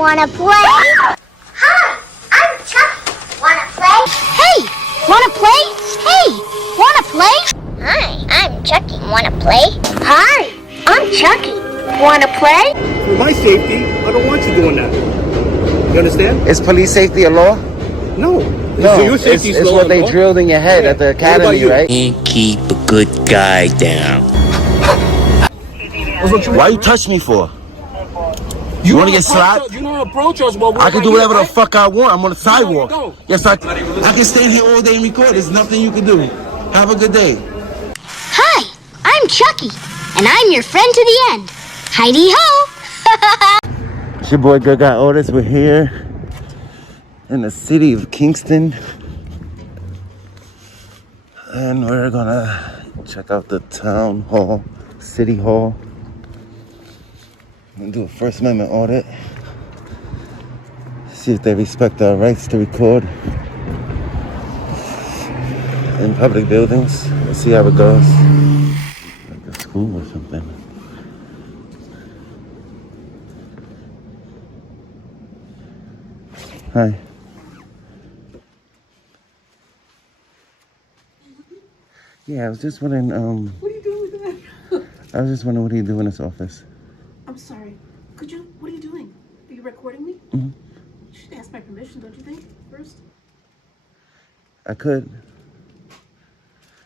Wanna play? Hi, I'm Chucky. Wanna play? Hey, wanna play? Hey, wanna play? Hi, I'm Chucky. Wanna play? Hi, I'm Chucky. Wanna play? For my safety, I don't want you doing that. You understand? Is police safety a law? No. No, So your safety's it's low what on they law? drilled in your head Yeah. at the What about academy, you? right? Can't keep a good guy down. Why you touch me for? You want to get slapped? You don't approach us while we're I can do right whatever here, the fuck I want. I'm on the sidewalk. don't. Yes, I can stand here all day and record. There's nothing you can do. Have a good day. Hi, I'm Chucky, and I'm your friend to the end. Heidi ho! It's your boy Good Guy Audit. We're here in the city of Kingston. And we're gonna check out the town hall, city hall. And do a First Amendment audit. See if they respect our rights to record in public buildings. We'll see how it goes. Like a school or something. Hi. Yeah, I was just wondering, What are you doing with that? I was just wondering, what do you do in this office? I'm sorry. What are you doing? Are you recording me? Mm-hmm. You should ask my permission, don't you think, first? I could.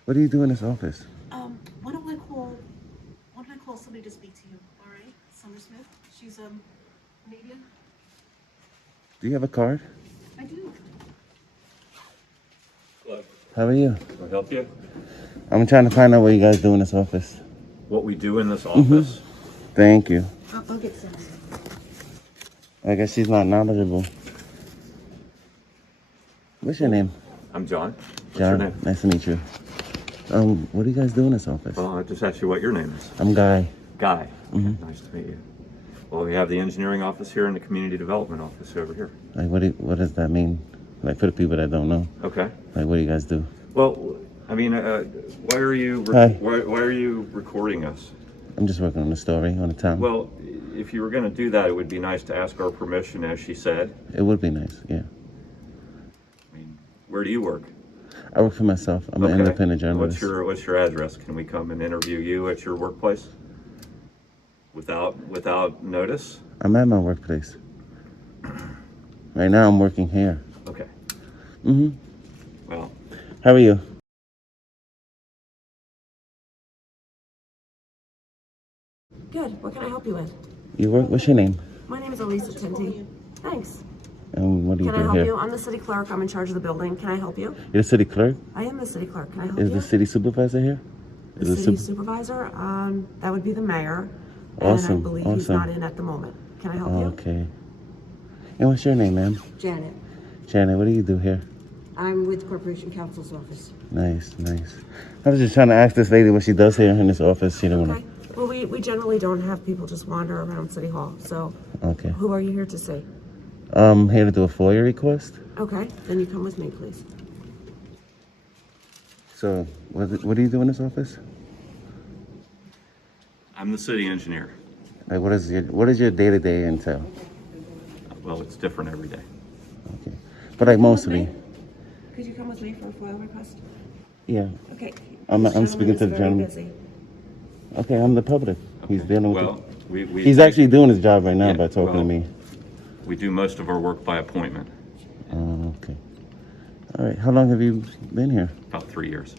What do you do in this office? Why don't I call somebody to speak to you, all right? Summer Smith, she's, media. Do you have a card? I do. Hello, How are you? can I help you? I'm trying to find out what you guys do in this office. What we do in this office? Thank you. I'll get some. I guess she's not knowledgeable. What's your name? I'm John. What's John. your name? Nice to meet you. What do you guys do in this office? Well, I just asked you what your name is. I'm Guy. Guy. Okay, nice to meet you. Well, we have the engineering office here and the community development office over here. Like, what does that mean? Like, for the people that don't know. Okay. Like, what do you guys do? Well, I mean, why are you Hi. why are you recording us? I'm just working on the story on the town. Well, if you were going to do that, it would be nice to ask our permission, as she said. It would be nice, yeah. I mean, where do you work? I work for myself. I'm an Okay. independent journalist. What's your address? Can we come and interview you at your workplace? Without notice? I'm at my workplace. Right now, I'm working here. Okay. Mm-hmm. Well, How are you? Good. What can I help you with? You work? What's your name? My name is Elisa Tinty. Thanks. And what do you Can I do help here? you? I'm the city clerk. I'm in charge of the building. Can I help you? You're the city clerk? I am the city clerk. Can I help Is you? the city supervisor here? The Is city supervisor? That would be the mayor. Awesome, And I believe he's awesome. not in at the moment. Can I help you? Okay. And what's your name, ma'am? Janet, Janet, what do you do here? I'm with Corporation Counsel's office. Nice, nice. I was just trying to ask this lady what she does here in this office. She don't Okay. Well, we generally don't have people just wander around City Hall. So want to. Okay. who are you here to see? I'm here to do a FOIA request. Okay, then you come with me, please. So, what do you do in this office? I'm the city engineer. Like, what is your day-to-day entail? Well, it's different every day. Okay. But like mostly, Could you come with me for a FOIL request? yeah. Okay. I'm speaking to the Very gentleman. busy. Okay, I'm the public. He's dealing with Well, He's actually doing his job right now Yeah, by talking to well- me. we do most of our work by appointment. Oh, okay. All right. How long have you been here? About 3 years.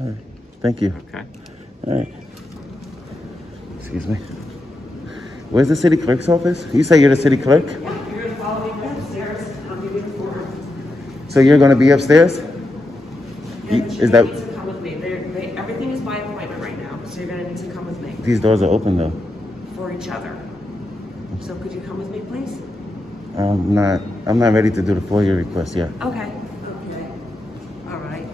All right. Thank you. Okay. All right. Excuse me. Where's the city clerk's office? You say you're the city clerk? You're going to follow me upstairs. I'll give you the floor. So you're going to be upstairs? Is that... You need to come with me. Everything is by appointment right now, so you're going to need to come with me These doors are open though. for each other. So could you come with me, please? I'm not ready to do the FOIA request yet. Okay. Okay. All right.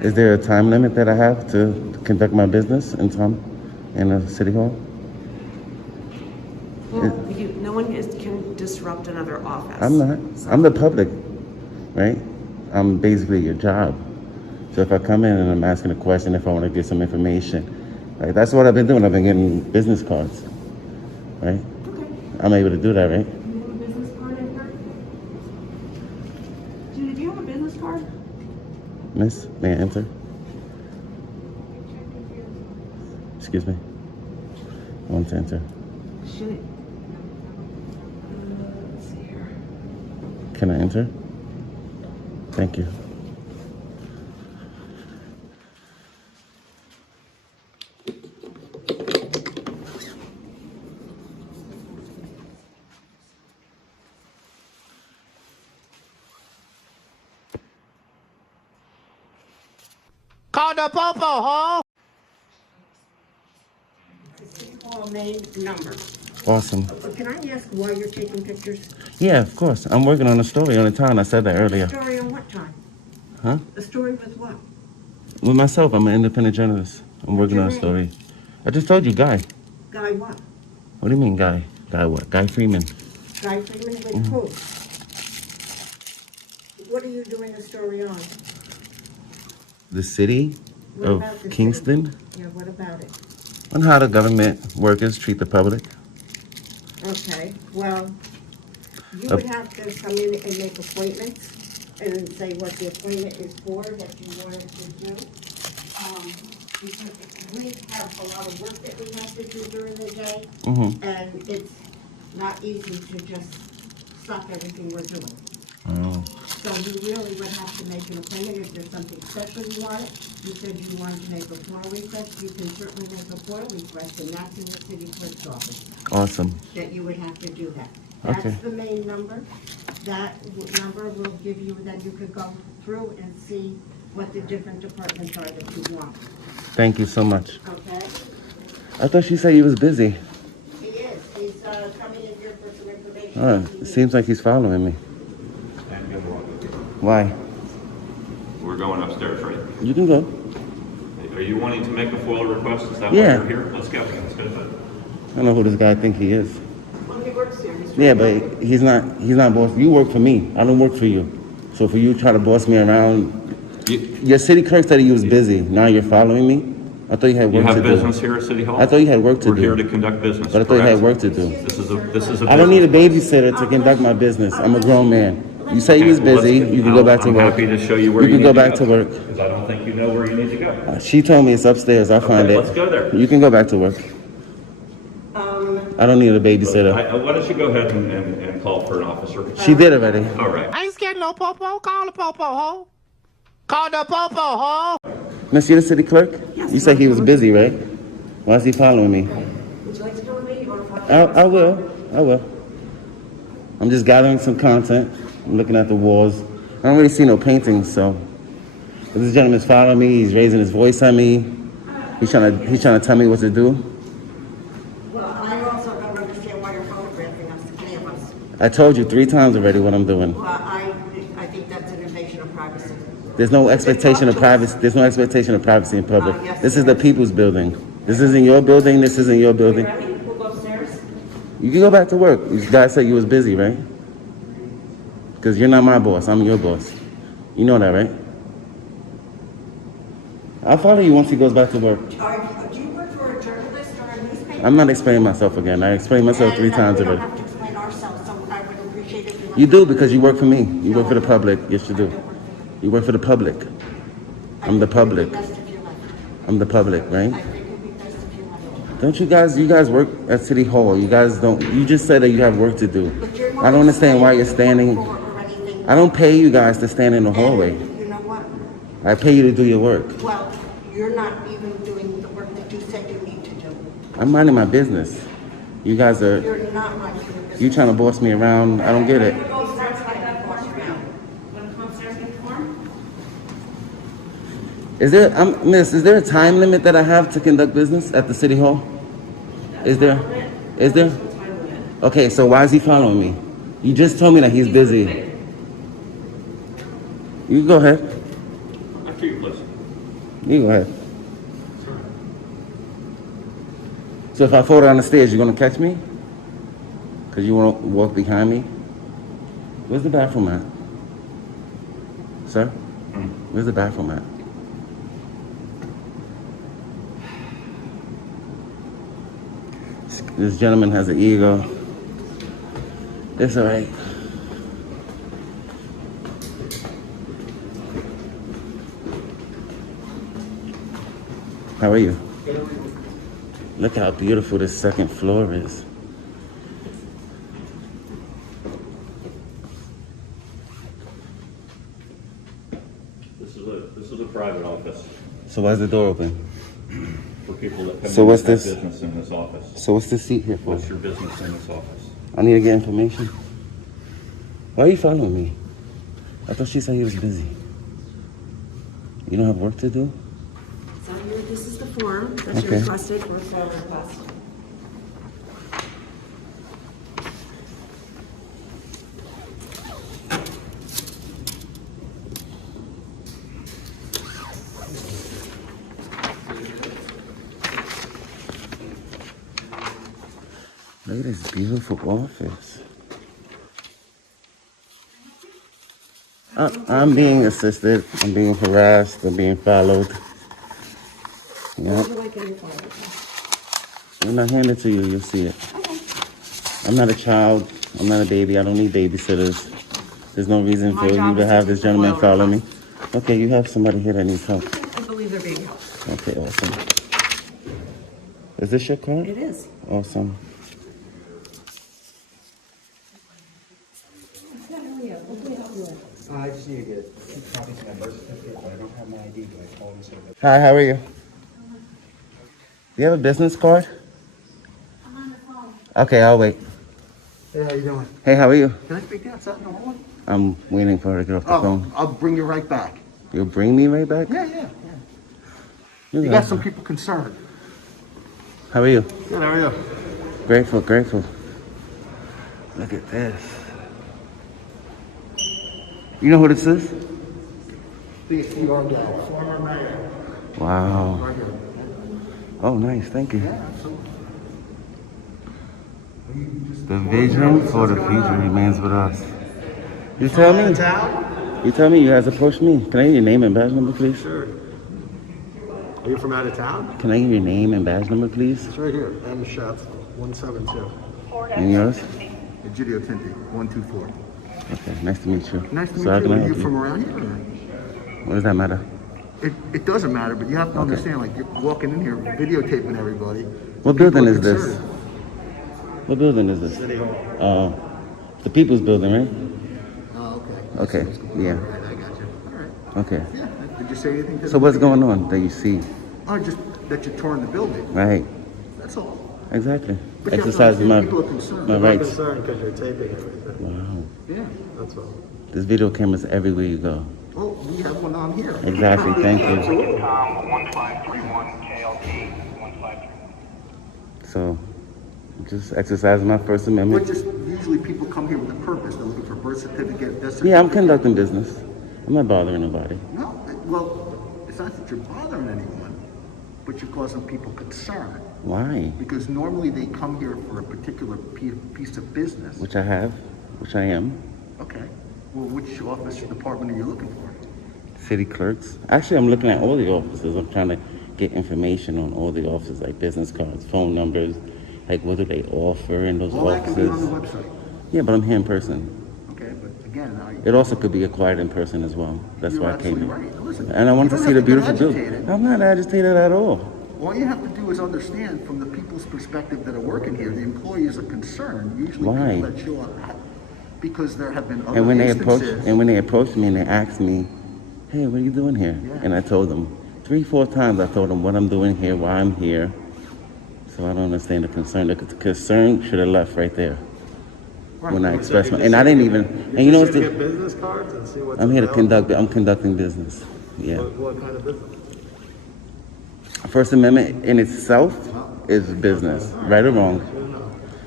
Is there a time limit that I have to conduct my business in the city hall? Well, no one can disrupt another office. I'm not. So- I'm the public, right? I'm basically your job. So if I come in and I'm asking a question, if I want to get some information, like that's what I've been doing. I've been getting business cards, right? Okay. I'm able to do that, right? Do you have a business card in here? Judy, do you have a business card? Miss, may I enter? Excuse me. I want to enter. Should it? Let's see here. Can I enter? Thank you. Call the popo, ho! All main number. Awesome. Can I ask why you're taking pictures? Yeah, of course. I'm working on a story on the town. I said that earlier. Story on what time? Huh? A story with what? With myself, I'm an independent journalist. I'm working on a your story. I just told you, Guy. Guy what? What do you mean, Guy? Guy what? Guy Freeman. Guy Freeman with who? What are you doing a story on? The city What of about the Kingston. city? Yeah, what about it? On how the government workers treat the public. Okay, well, you would have to come in and make appointments and say what the appointment is for that you wanted to do. Because we have a lot of work that we have to do during the day, and it's not easy to just stop everything we're doing. So you really would have to make an appointment. If there's something special you wanted, you said you wanted to make a FOIL request, you can certainly make a FOIL request, and that's in the city clerk's office, Awesome. that you would have to do that. Okay. That's the main number. That number will give you, then you could go through and see what the different departments are that you want, Thank you so much. okay? I thought she said he was busy. He is, he's coming in here for some information. Oh, it seems like he's following me. And good luck. Why? We're going upstairs, right? You can go. Are you wanting to make a FOIL request? Is that Yeah. why you're here? Let's go. Let's go to bed. I don't know who this guy think he is. Well, he works here. He's Yeah, but he's not boss. You work for me. I don't work for you. So for you to try to boss me around, your city clerk said he was busy. Now you're following me? I thought you had You work to have do. business here at City Hall? I thought you had work to We're do. here to conduct business. But I thought you had correct? work to do. This is a I don't need a business. babysitter to conduct my business. I'm a grown man. You say you was Okay, well, let's busy. go. You can go back to I'm work. happy to show you where You you can need go back to work. Because I don't think you know where you need to go. She told me it's upstairs. I'll find it. let's go there. You can go back to work. I don't need a babysitter. Why don't you go ahead and call for an officer? She did already. All right. I ain't scared no popo. Call the popo, ho! Call the popo, ho! Miss, you the city clerk? You said he was busy, right? Why is he following me? Would you like to go with me or if I will. I'm just gathering some content. I'm looking at the walls. I don't really see no paintings, so. But this gentleman's following me. He's raising his voice at me. He's trying to tell me what to do. Well, I also don't understand why you're photographing us, the three of us. I told you 3 times already what I'm doing. Well, I think that's an invasion of privacy. There's no expectation of privacy. There's no expectation of privacy in public. Yes, This is the people's building. This isn't your building. This isn't your building. Ready? We'll go upstairs. You can go back to work. You guys said you was busy, right? Because you're not my boss. I'm your boss. You know that, right? I'll follow you once he goes back to work. Do you work for a journalist or a newspaper? I'm not explaining myself again. I explained myself 3 times We don't already. have to explain ourselves, so I would appreciate if you... You do because you work for me. You work for the public. Yes, you do. You work for the public. I'm the public. I'm the public, right? I think it would be best if you left. Don't you guys work at City Hall. You guys don't, you just said that you have work to do. But you're not I don't understand why you're explaining standing. or anything. I don't pay you guys to stand in the hallway. And you know what? I pay you to do your work. Well, you're not even doing the work that you said you need to do. I'm minding my business. You guys are, You're not minding your business. you trying to boss me around. I don't get it. Is there, Miss, is there a time limit that I have to conduct business at the City Hall? Is there? Is there? Okay, so why is he following me? You just told me that he's busy. You go ahead. After you listen. You go ahead. So if I fall down the stairs, you're gonna catch me? Because you wanna walk behind me? Where's the bathroom at? Sir? Where's the bathroom at? This gentleman has an ego. It's all right. How are you? Look how beautiful this second floor is. This is a private office So why's the door open? for people that come So in what's and have this? business in this office. So what's this seat here for? What's your business in this office? I need to get information. Why are you following me? I thought she said he was busy. You don't have work to do? So here, this is the form that you Okay. requested for FOIA request. Look at this beautiful office. I'm being assisted. I'm being harassed. I'm being followed. Yeah. Would you like in your FOIA request? When I hand it to you, you'll see it. I'm not a child. I'm not a baby. I don't need babysitters. There's no reason for you to have this gentleman follow me. Okay, you have somebody here that needs help. I believe they're being helped. Okay, awesome. Is this your card? It is. Awesome. I just need to get 2 copies of my birth certificate, but I don't have my ID, but I told him so that. Hi, how are you? Do you have a business card? I'm on the phone. Okay, I'll wait. Hey, how you doing? Hey, how are you? Can I speak to you outside in the hallway? I'm waiting for her to get off the phone. I'll bring you right back. You'll bring me right back? Yeah. You got some people concerned. How are you? Good, how are you? Grateful, grateful. Look at this. You know who this is? Steve Argyle, former mayor. Wow. Right here. Oh, nice. Thank you. Yeah, absolutely. The vision for the future remains with us. You tell me. You tell me. You guys approach me. Can I get your name and badge number, please? Sure. Are you from out of town? Can I get your name and badge number, please? It's right here. M. Chef, 172. And yours? Egidio Tinti, 124. Okay. Nice to meet you. Nice to meet So how you. can I Are help you from around here? What does that matter? It doesn't matter, but you have to understand, like, you're walking in here, videotaping everybody. What People building are is this? concerned. What building is this? City Hall. The People's Building, right? Oh, okay. Okay. Yeah. Right, I got you. All right. Okay. Yeah. Did you say anything to So them? what's going on that you see? Oh, just that you're touring the building. Right. That's all. Exactly. But you have to Exercising understand people are concerned. my rights. concerned because you're taping everything. Wow. Yeah, that's all. There's video cameras everywhere you go. Oh, we have one on here. Exactly. Thank you. Absolutely. So, just exercising my First But Amendment. just usually people come here with a purpose. They're looking for birth certificate, death certificate. Yeah, I'm conducting business. I'm not bothering nobody. No, well, it's not that you're bothering anyone, but you're causing people concern. Why? Because normally they come here for a particular piece of business. Which I have, which I am. Okay. Well, which office or department are you looking for? City clerks. Actually, I'm looking at all the offices. I'm trying to get information on all the offices, like business cards, phone numbers, like what do they offer in those All that can be on the offices. website. Yeah, but I'm here in person. Okay, but again, It also could be acquired in person as well. That's You're why I came absolutely here. right. Listen, And I wanted you to don't see the have to get beautiful building. agitated. I'm not agitated at all. All you have to do is understand from the people's perspective that are working here, the employees are concerned. Usually Why? people that show up because there have been other And when they instances. approached me and they asked me, "Hey, what are you doing here?" Yeah. And I told them 3-4 times. I told them what I'm doing here, why I'm here. So I don't understand the concern. The concern should have left right there when I expressed my. And I didn't even. And you know what's the? business cards and see what's I'm here to conduct. I'm conducting business. Yeah. What kind of business? First Amendment in itself is business, right or wrong.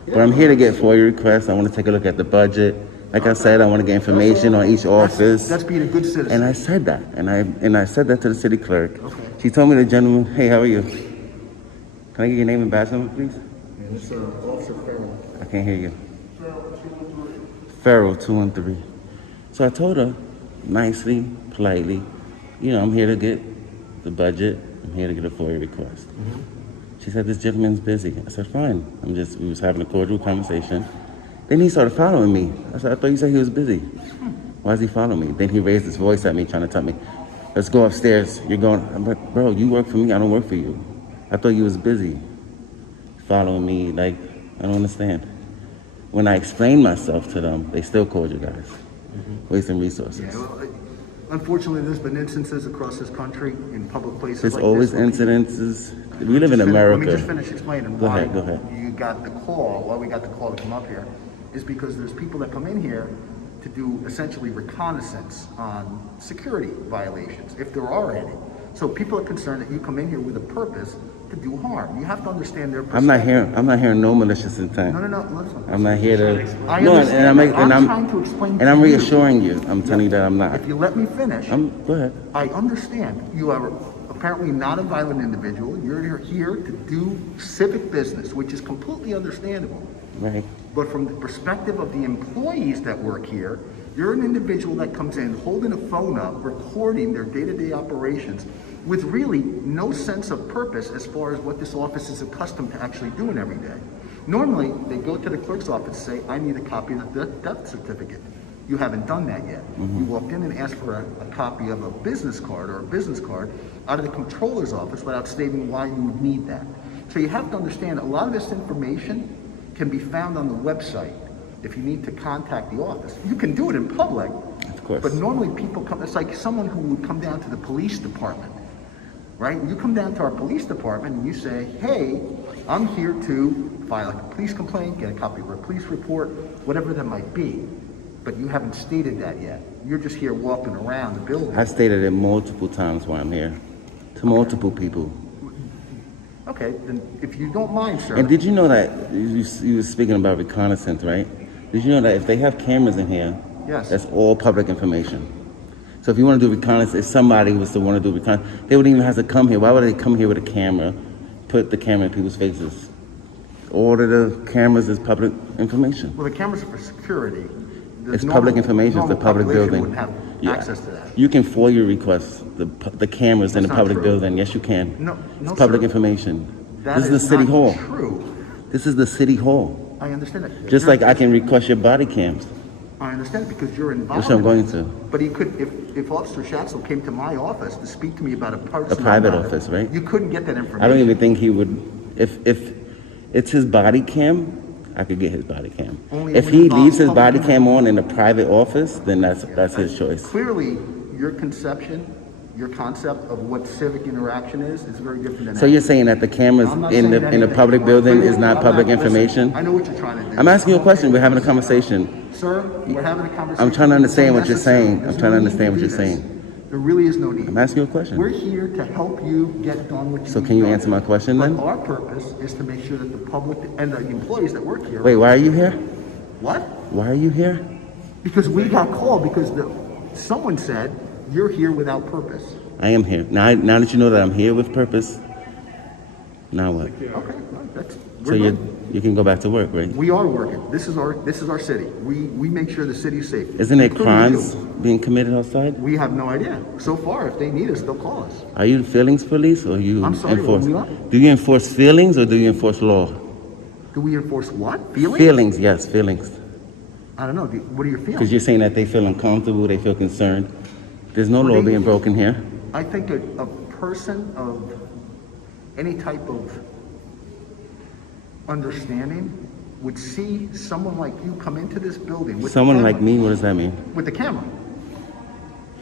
But I'm here to get FOIA requests. I want to take a look at the budget. Like I said, I want to get information on each office. That's being a good citizen. And I said that, and I said that to the city clerk. Okay. She told me, the gentleman, "Hey, how are you? Can I get your name and badge number, please?" And it's Officer Farrell. I can't hear you. Farrell 213. So I told her nicely, politely, I'm here to get the budget. I'm here to get a FOIA request. She said, "This gentleman's busy." I said, "Fine." We was having a cordial conversation. Then he started following me. I said, I thought you said he was busy. Why is he following me? Then he raised his voice at me, trying to tell me, let's go upstairs. You're going. I'm like, bro, you work for me. I don't work for you. I thought you was busy. Following me, like, I don't understand. When I explained myself to them, they still called you guys. Wasting resources. Yeah, well, unfortunately, there's been instances across this country in public places There's like always this. incidences. We live in America. Let me just finish explaining Go why ahead. you got the call, why we got the call to come up here, is because there's people that come in here to do essentially reconnaissance on security violations, if there are any. So people are concerned that you come in here with a purpose to do harm. You have to understand their perspective. I'm not hearing no malicious intent. No, listen. I'm not here to. I No, understand that. and I'm trying to explain and I'm to you. reassuring you. I'm telling you that I'm not. If you let me finish. Go ahead. I understand you are apparently not a violent individual. You're here to do civic business, which is completely understandable. Right. But from the perspective of the employees that work here, you're an individual that comes in holding a phone up, recording their day-to-day operations with really no sense of purpose as far as what this office is accustomed to actually doing every day. Normally, they go to the clerk's office and say, I need a copy of the death certificate. You haven't done that yet. You walked in and asked for a copy of a business card or a business card out of the controller's office without stating why you would need that. So you have to understand a lot of this information can be found on the website if you need to contact the office. You can do it in public, Of course. but normally people come, it's like someone who would come down to the police department, right? You come down to our police department and you say, hey, I'm here to file a police complaint, get a copy of a police report, whatever that might be. But you haven't stated that yet. You're just here walking around the building. I stated it multiple times while I'm here to multiple people. Okay, then if you don't mind, sir. And did you know that you were speaking about reconnaissance, right? Did you know that if they have cameras in here, Yes. that's all public information? So if you want to do reconnaissance, if somebody was to want to do reconnaissance, they wouldn't even have to come here. Why would they come here with a camera, put the camera in people's faces? All of the cameras is public information. Well, the cameras are for security. The It's public information. It's the normal public population building. wouldn't have access to that. You can FOIA request the cameras in the That's not public true. building. Yes, you can. No, It's public sir. information. That This is the is city not hall. true. This is the city hall. I understand it. Just like I can request your body cams, I understand it because you're involved. which I'm in going it. to. But he could, if Officer Schatzel came to my office to speak to me about a personal A private matter, office, right? You couldn't get that information. I don't even think he would. If it's his body cam, I could get his body cam. Only If when he it involves leaves his public body cam information. on in a private office, then that's his choice. Clearly, your concept of what civic interaction is very different than that. So you're saying that the cameras I'm not in saying the anything. public building is Clearly, not I'm public listen, information? I know what you're trying to do. I'm asking you a okay question. We're with having a this. conversation. Sir, we're having a conversation. I'm trying to understand what you're Unnecessary. saying. There's I'm trying to no need understand what do you're this. saying. There really is no need. I'm asking you a question. We're here to help you get done what you So need can you done. answer my question then? But our purpose is to make sure that the public and the employees that work here. Wait, why are you here? What? Why are you here? Because we got called because someone said you're here without purpose. I am here. Now that you know that I'm here with purpose, now what? Okay, well, So we're good. you can go back to work, right? We are working. This is our city. We make sure the city's safe. Isn't there including crimes you. being committed outside? We have no idea. So far, if they need us, they'll call us. Are you feelings police or you I'm sorry, enforce? what are we Do you enforce feelings or do you enforce law? Do we enforce what? Feelings? Feelings, yes, feelings. I don't know. What are your Because feelings? you're saying that they feel uncomfortable, they feel concerned. There's no Well, law they- being broken here. I think a person of any type of understanding would see someone like you come into this building with Someone the like camera, me, what does that mean? with the camera.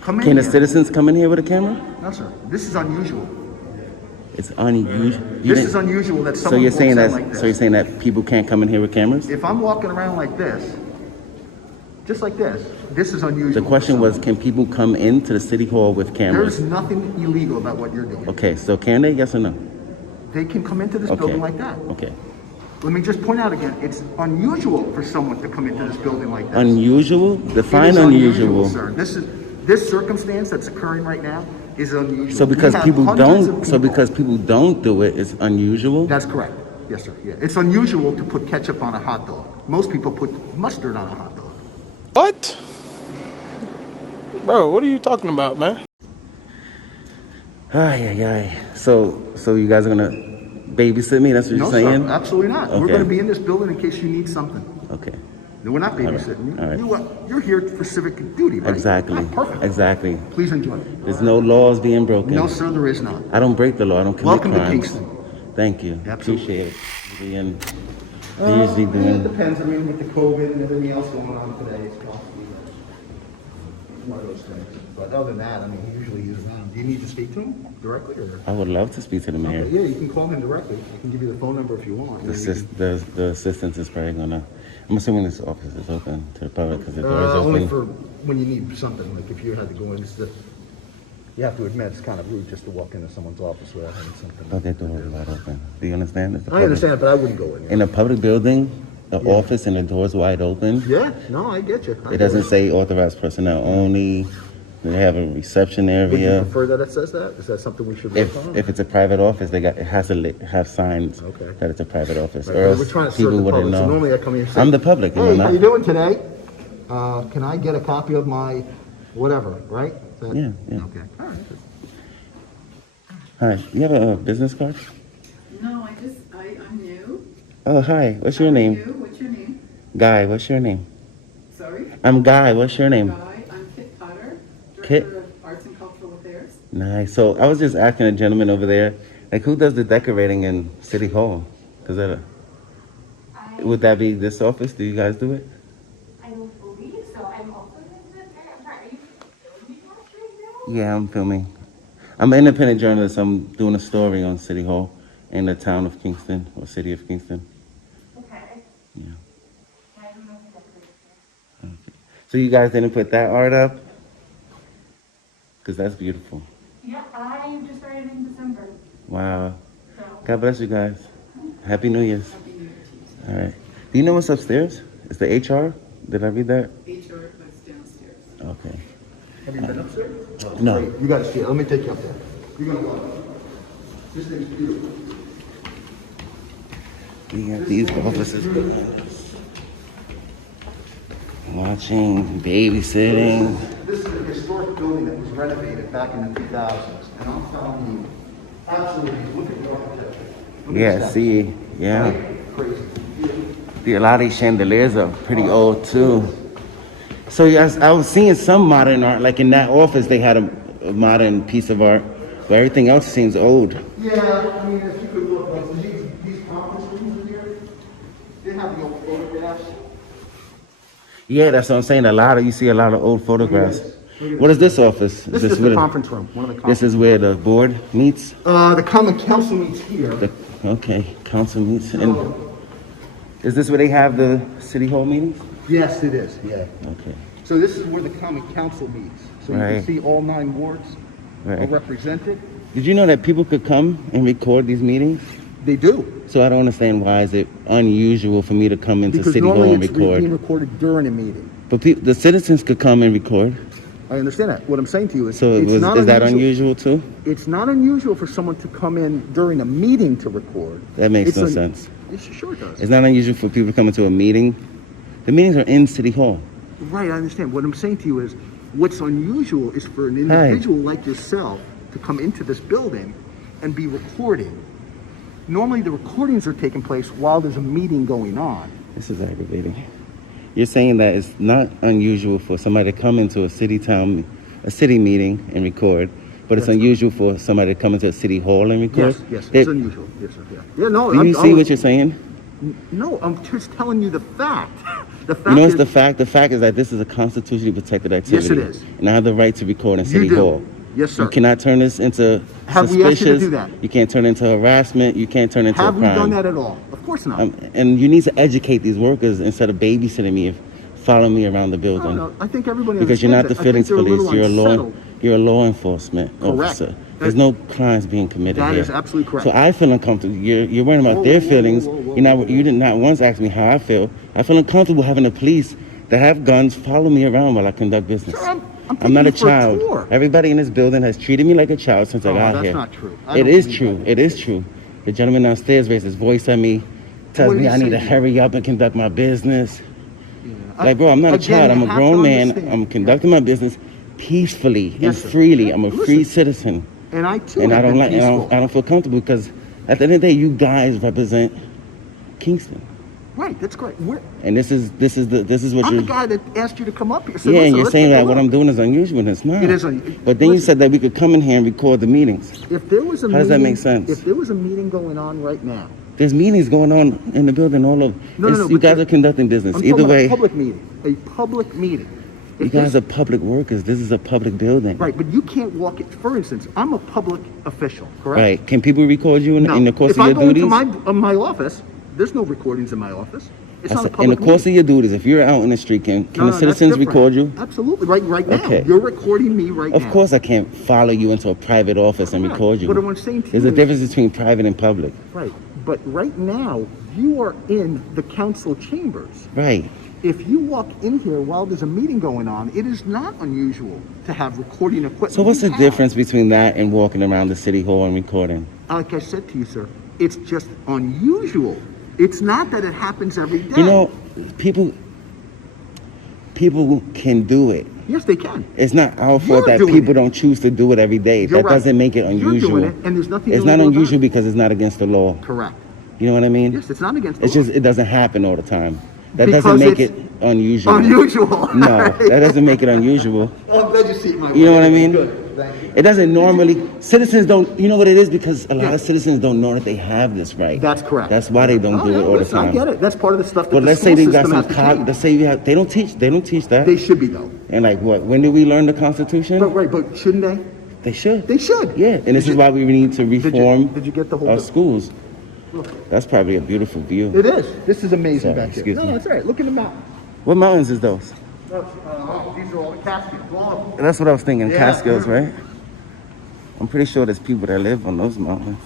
Come in Can the here. citizens come in here with a camera? No, sir. This is unusual. It's unusual. This is unusual that someone walks in like this. So you're saying that people can't come in here with cameras? If I'm walking around like this, just like this is unusual. The question was, can people come into the city hall with There's cameras? nothing illegal about what you're doing. Okay, so can they? Yes or no? They can come into this Okay. building like that. Okay. Let me just point out again, it's unusual for someone to come into this building like this. Unusual? It Define is unusual. sir. This circumstance that's occurring right now is unusual. So because We have people hundreds don't, of so people. because people don't do it, it's unusual? That's correct. Yes, sir. Yeah. It's unusual to put ketchup on a hot dog. Most people put mustard on a hot dog. What? Bro, what are you talking about, man? Ay. So you guys are gonna babysit me? That's what No, you're saying? sir. Absolutely not. We're Okay. going to be in this building in case you need something. Okay. No, we're not babysitting you. All right. You're here for civic duty, right? Exactly. Ah, perfect. Exactly. Please enjoy. There's no laws being broken. No, sir, there is not. I don't break the law. I don't commit Welcome to crimes. Kingston. Thank you. Absolutely. Appreciate it. And usually It doing. depends. I mean, with the COVID and everything else going on today, it's possibly one of those things. But other than that, I mean, he usually is around. Do you need to speak to him directly, or? I would love to speak to the mayor. Okay, yeah, you can call him directly. I can give you the phone number if you want. The assistant is probably gonna. I'm assuming this office is open to the public because the door is Only open. for when you need something, like if you had to go in, you have to admit it's kind of rude just to walk into someone's office without having something. But their door is wide open. Do you understand? It's the I understand, but I wouldn't go in. In a public building, the office and the door's wide open. Yeah, no, I get you. It doesn't say authorized personnel only. They have a reception Would you area. prefer that it says that? Is that something we should work on? If it's a private office, it has to have signs Okay. that it's a private office, Right, or else we're trying to serve people the wouldn't public. So know. normally I come here and say, I'm the public, you hey, know. how you doing today? Can I get a copy of my whatever, right? Yeah, yeah. Okay, all right. Hi, you have a business card? No, I'm new. Oh, hi. What's your name? What's your name? Guy. What's your name? Sorry? I'm Guy. What's your name? Guy, I'm Kit Potter, Kit? Director of Arts and Cultural Affairs. Nice. So I was just asking a gentleman over there, like, who does the decorating in City Hall? Would that be this office? Do you guys do it? I don't believe so. I'm also I'm sorry, are you filming us right now? Yeah, I'm filming. I'm an independent journalist. I'm doing a story on City Hall in the town of Kingston, or city of Kingston. Okay. Yeah. I don't know if that's Okay. So you guys didn't put that art up? Because that's beautiful. Yeah, I just started in December. Wow. So God bless you guys. Happy New Year's. All right. Do you know what's upstairs? Is the HR? Did I read that? HR was downstairs. Okay. Have you been upstairs? No. Great. You got to see it. Let me take you up there. You're going to love it. This thing's beautiful. We got these offices. Watching, babysitting. This is a historic building that was renovated back in the 2000s, and I'm telling you, absolutely, look at the architecture. Look at Yeah, the steps. see, yeah. Crazy. A lot of these chandeliers are pretty old too. So yes, I was seeing some modern art, like in that office they had a modern piece of art, but everything else seems old. Yeah, I mean, if you could look, like these conference rooms in here, they have the old photographs. Yeah, that's what I'm saying. You see a lot of old photographs. What is this office? This this is where the conference room, one of the conference This is where the board meets? The common council meets here. Okay, council meets. And is this where they have the city hall meetings? Yes, it is, yeah. Okay. So this is where the common council meets. So you Right. can see all 9 wards are Right. represented. Did you know that people could come and record these meetings? They do. So I don't understand why is it unusual for me to come into Because City Hall normally and it's record. being recorded during a meeting. But the citizens could come and record. I understand that. What I'm saying to you is, So is that unusual too? It's not unusual for someone to come in during a meeting to record. That makes It's no un- sense. It sure does. It's not unusual for people to come into a meeting. The meetings are in City Hall. Right, I understand. What I'm saying to you is, what's unusual is for an individual like yourself to come into this building and be recording. Normally the recordings are taking place while there's a meeting going on. This is aggravating. You're saying that it's not unusual for somebody to come into a city meeting and record, but it's Yes. unusual for somebody to come into a city hall and record? Yes, They- it's unusual. Yes, sir, yeah. Yeah, no, Do you see what you're saying? No, I'm just telling you the fact. The fact You know what's is, the fact? The fact is that this is a constitutionally protected activity. Yes, it is. And I have the right to record in City do. Hall. Yes, sir. You cannot turn this into Have we suspicious. asked you to do that? You can't turn it into harassment. You can't turn it into have a we crime. done that at all? Of course not. And you need to educate these workers instead of babysitting me and following me around the building. No, I think everybody Because you're not the understands fittings that. I think police. they're a little You're a law. unsettled. You're a law enforcement Correct. officer. There's no crimes being committed That here. is absolutely correct. So I feel uncomfortable. You're worrying about Whoa, their whoa, feelings. whoa, whoa, You did not once ask me how I feel. I feel uncomfortable having the police that have guns follow me around while I conduct business. Sir, I'm I'm not taking a you for a child. tour. Everybody in this building has treated me like a child since I Oh, got that's here. not true. I It don't is believe true. that. It is true. The gentleman downstairs raised his voice at me, tells What did me he I need to say? hurry up and conduct my business. Yeah. Like, bro, I'm not a Again, child. I'm you a have grown to man. understand. I'm conducting my business peacefully and Yes, sir. freely. I'm a Listen. free citizen. And I too And I have don't been like. I peaceful. don't feel comfortable because at the end of the day, you guys represent Kingston. Right, that's great. And this is what I'm you're. the guy that asked you to come up here. Said, Yeah, and "Listen, you're let's saying take a that what look." I'm doing is unusual, and it's not. It is unusual. But then you Listen. said that we could come in here and record the meetings. If there was a How does that make sense? If there was a meeting going on right now. There's meetings going on in the building all over. No. You guys are conducting business. I'm Either talking about way, a public meeting. A public meeting. you guys are public workers. This is a public building. Right, but you can't walk it. For instance, I'm a public official, correct? Right. Can people record you in the course if of I your go duties? into my office, there's no recordings in my office. It's not a public in the course meeting. of your duties, if you're out in the street, can No, the that's citizens different. record you? Absolutely. Right now. Okay. You're recording me right now. Of course I can't follow you into a private office and Correct. record you. But what I'm saying to There's you a is- difference between private and public. Right. But right now, you are in the council chambers. Right. If you walk in here while there's a meeting going on, it is not unusual to have recording equipment. So what's the We have. difference between that and walking around the city hall and recording? Like I said to you, sir, it's just unusual. It's not that it happens every day. You know, people can do it. Yes, they can. It's not our You're fault that doing people it. don't choose to do it every day. You're That right. doesn't make it unusual. You're doing it, and there's nothing It's not illegal about unusual it. because it's not against the law. Correct. You know what I mean? Yes, it's not against the It's law. just, it doesn't happen all the time. That Because doesn't make it's it unusual. unusual. No, that doesn't make it unusual. Oh, I'm glad you see it my way. You know what I mean? Good. Thank you. It doesn't normally, citizens don't, you know what it is? Because a lot of citizens don't know that they have this right. That's correct. That's why they don't Oh, do yeah, it all listen, the time. I get it. That's part of the stuff that But the let's school say they got system some has to change. let's say you have, they don't teach that. They should be though. And like what, when did we learn the Constitution? But shouldn't they? They should. They should. Yeah, and this is why we need to reform Did you get the whole our thing? schools. That's probably a beautiful view. It is. This is amazing Sorry, back here. excuse me. No, it's all right. Look in the map. What mountains is those? These are all the Catskills. All of them. That's what I was thinking, Yeah. Catskills, right? I'm pretty sure there's people that live on those mountains.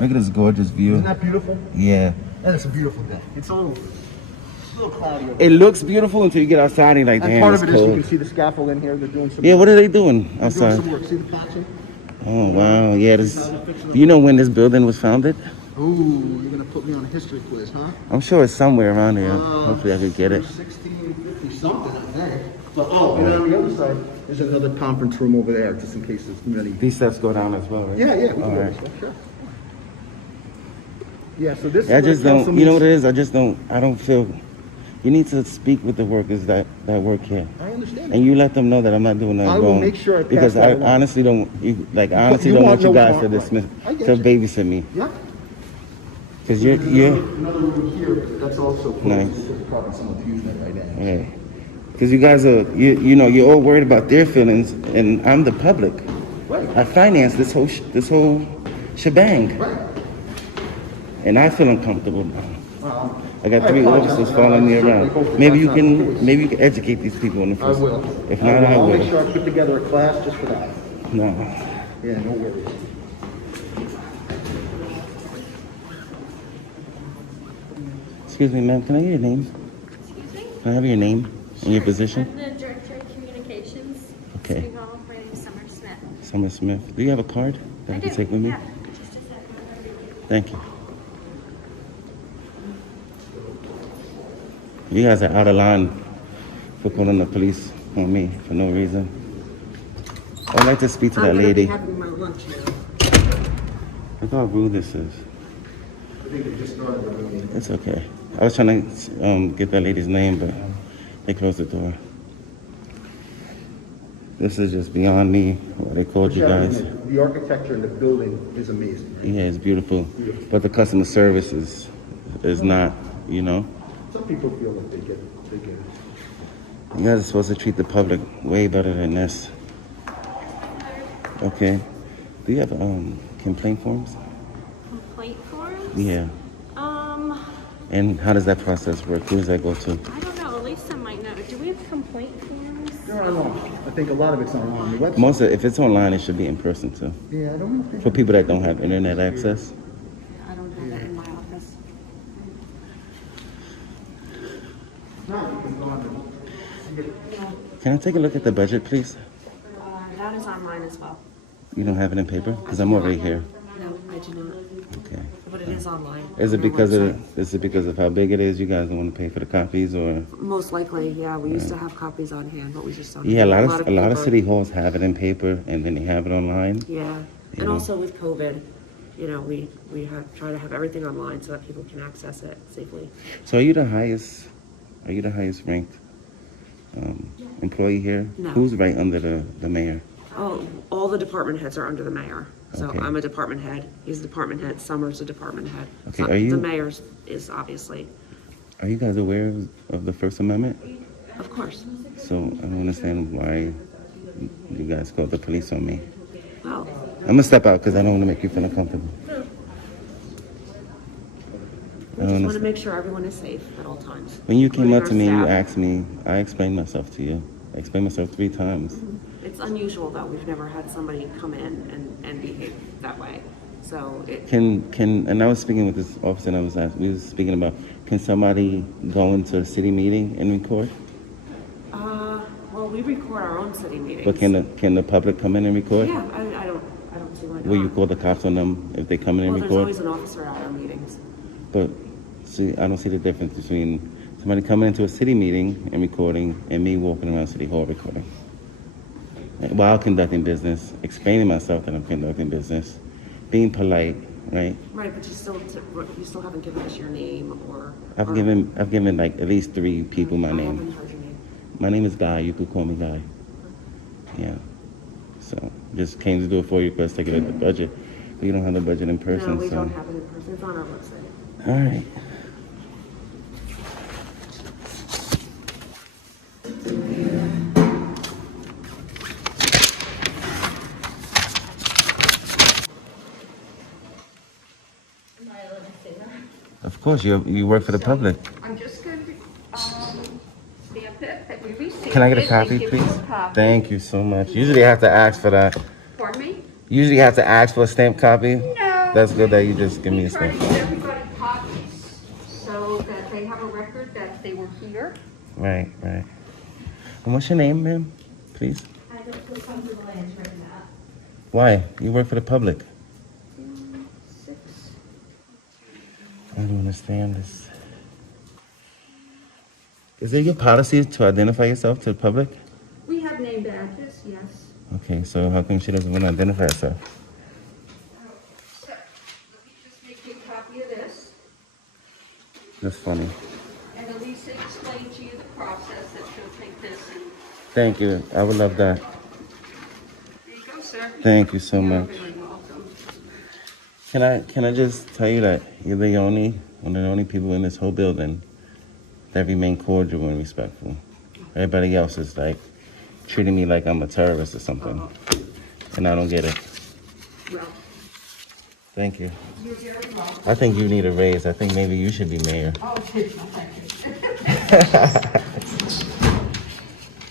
Look at this gorgeous view. Isn't that beautiful? Yeah. That is a beautiful day. It's a little cloudy over It looks beautiful until you get outside and you're like, And damn, part it's of it is you cold. can see the scaffold in here. They're doing some Yeah, what are they doing they're doing outside? some work. See the patching? Oh, wow. Yeah, this. Do you know when this building was founded? Ooh, you're gonna put me on a history quiz, huh? I'm sure it's somewhere around here. Hopefully I could get it. 1650 something, I think. But and on the other side, there's another conference room over there, just in case there's too many. These steps go down as well, right? Yeah, we can All go right. this way, sure. Yeah, so this. I is just the don't, council you know what meets- it is? I don't feel, you need to speak with the workers that work here. I understand. And you let them know that I'm not doing nothing I will wrong. make sure I pass Because that I along. honestly don't, you don't want want you no guys harm, to right. dismiss, I get to you. babysit me. Yeah. Because you're, Another room here, but that's also closed. Nice. Because probably someone's using it right now. right. Because you guys are, you know, you're all worried about their feelings, and I'm the public. Right. I finance this whole shebang. Right. And I feel uncomfortable now. Well, I got I 3 apologize officers for that. following me I certainly around. hope that Maybe you that's not the case. can educate these people in the I first. will. If not, I I'll make will. sure I put together a class just for that. No. Yeah, no worries. Excuse me, ma'am. Can I hear your name? Excuse me? Can I have your name and your position? I'm the Director of Communications. Okay. City Hall. My name is Summer Smith. Summer Smith. Do you have a card that I can take with me? Yeah. Just a second. Thank you. You guys are out of line for calling the police on me for no reason. I'd like to speak to that lady. having my lunch now. Look how rude this is. I think they just started the meeting. It's okay. I was trying to get that lady's name, but they closed the door. This is just beyond me, what they called you guys. The architecture in the building is amazing. Yeah, it's beautiful. But the customer service is not, you know. Some people feel like they get. You guys are supposed to treat the public way better than this. Okay. Do you have complaint forms? Complaint forms? Yeah. And how does that process work? Who does that go to? I don't know. Lisa might know. Do we have complaint forms? They're online. I think a lot of it's online. The website. Most of, if it's online, it should be in person too. Yeah, I don't know. For people that don't have internet access. I don't have that in my office. No, you can go on Can I take a look at the budget, please? That is online as well. You don't have it in paper? Because I'm already here. No, I do not. Okay. But it is online. Is it on our because website. is it because of how big it is? You guys don't want to pay for the copies, or? Most likely, yeah. We used to have copies on hand, but we just don't. Yeah, have a lot of paper. city halls have it in paper, and then they have it online. Yeah, You and know. also with COVID, we try to have everything online so that people can access it safely. So are you the highest ranked employee here? No. Who's right under the mayor? Oh, all the department heads are under the mayor. So Okay. I'm a department head. He's a department head. Summer's a department head. Okay, So are you- the mayor's is obviously. Are you guys aware of the First Amendment? Of course. So I don't understand why you guys called the police on me. Well, I'm gonna step out because I don't want to make you feel uncomfortable. we just want to make sure everyone is safe at all times. When you came including up to our me and you staff. asked me, I explained myself to you. I explained myself 3 times. It's unusual though. We've never had somebody come in and behave that way. So it, And I was speaking with this officer and we was speaking about, can somebody go into a city meeting and record? well, we record our own city meetings. But can the public come in and record? Yeah, I don't see why not. Will you call the cops on them if they come in and Well, there's record? always an officer at our meetings. But see, I don't see the difference between somebody coming into a city meeting and recording and me walking around City Hall recording. While conducting business, explaining myself that I'm conducting business, being polite, right? Right, but you still haven't given us your name or. I've given like at least 3 people my I name. haven't heard your name. My name is Guy. You could call me Guy. Yeah. So just came to do a FOIA request, take it at the budget. But you don't have the budget in person, No, we so. don't have it in person. It's on our website. All right. Of course, you work for the public. I'm just going to stamp it that we received. Can I get a it, copy, and give you please? a copy. Thank you so much. Usually I have to ask for that. Pardon me? Usually I have to ask for a stamped copy. No. That's good that you just give me We a try to stamp. give everybody copies so that they have a record that they were here. Right. And what's your name, ma'am? Please. I don't feel comfortable answering that. Why? You work for the public. 6. I don't understand this. Is it your policy to identify yourself to the public? We have name badges, yes. Okay, so how come she doesn't want to identify herself? So, let me just make you a copy of this. That's funny. And Elisa explained to you the process that she'll take this and Thank you. I would love that. there you go, sir. Thank you so You're much. very welcome. Can I just tell you that you're one of the only people in this whole building that remain cordial and respectful. Everybody else is like treating me like I'm a terrorist or something, and I don't get it. Well, Thank you. you're very welcome. I think you need a raise. I think maybe you should be mayor. Oh, thank you.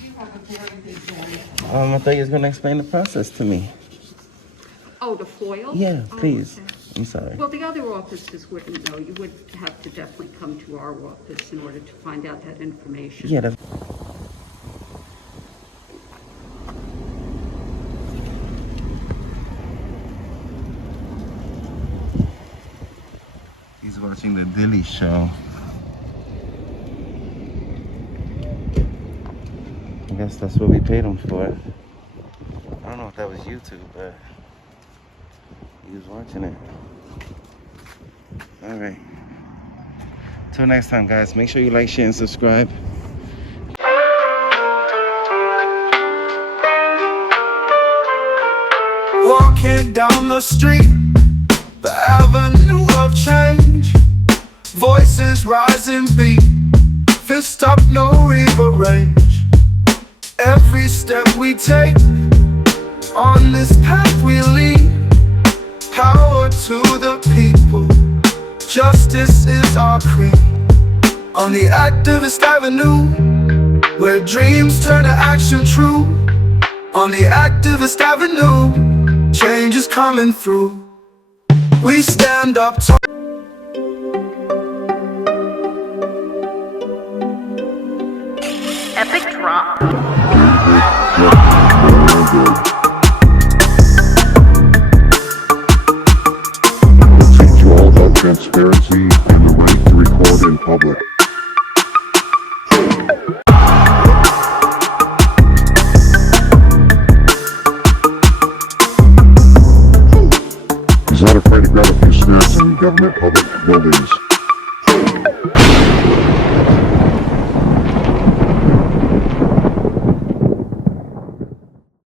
You have a very good day. I thought you was gonna explain the process to me. Oh, the foil? Yeah, Oh, please. okay. I'm sorry. Well, the other offices wouldn't know. You would have to definitely come to our office in order to find out that information. Yeah, that's... He's watching the Dilly Show. I guess that's what we paid him for. I don't know if that was YouTube, but he was watching it. All right. Till next time, guys. Make sure you like, share, and subscribe. Walking down the street, the avenue of change. Voices rising beat, fist up, no rearrange. Every step we take, on this path we lead. Power to the people, justice is our creed. On the activist avenue, where dreams turn to action true. On the activist avenue, change is coming through. We stand up tall. Epic drop. Teach you all about transparency and the right to record in public. He's not afraid to grab government public buildings.